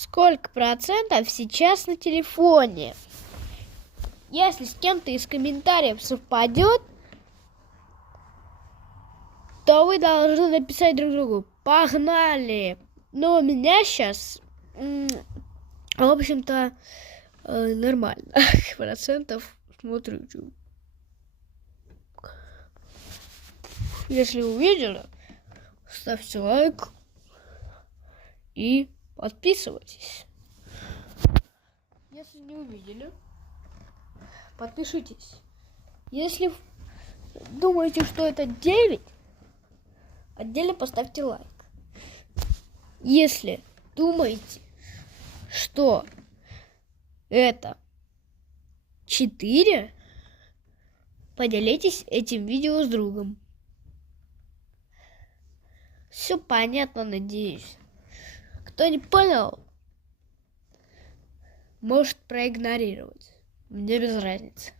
Сколько процентов сейчас на телефоне? Если с кем-то из комментариев совпадет, то вы должны написать друг другу «Погнали!». Но у меня сейчас, в общем-то, нормально. Процентов смотрю. Если увидели, ставьте лайк и подписывайтесь. Если не увидели, подпишитесь. Если думаете, что это 9, отдельно поставьте лайк. Если думаете, что это 4, поделитесь этим видео с другом. Все понятно, надеюсь. Кто не понял, может проигнорировать. Мне без разницы.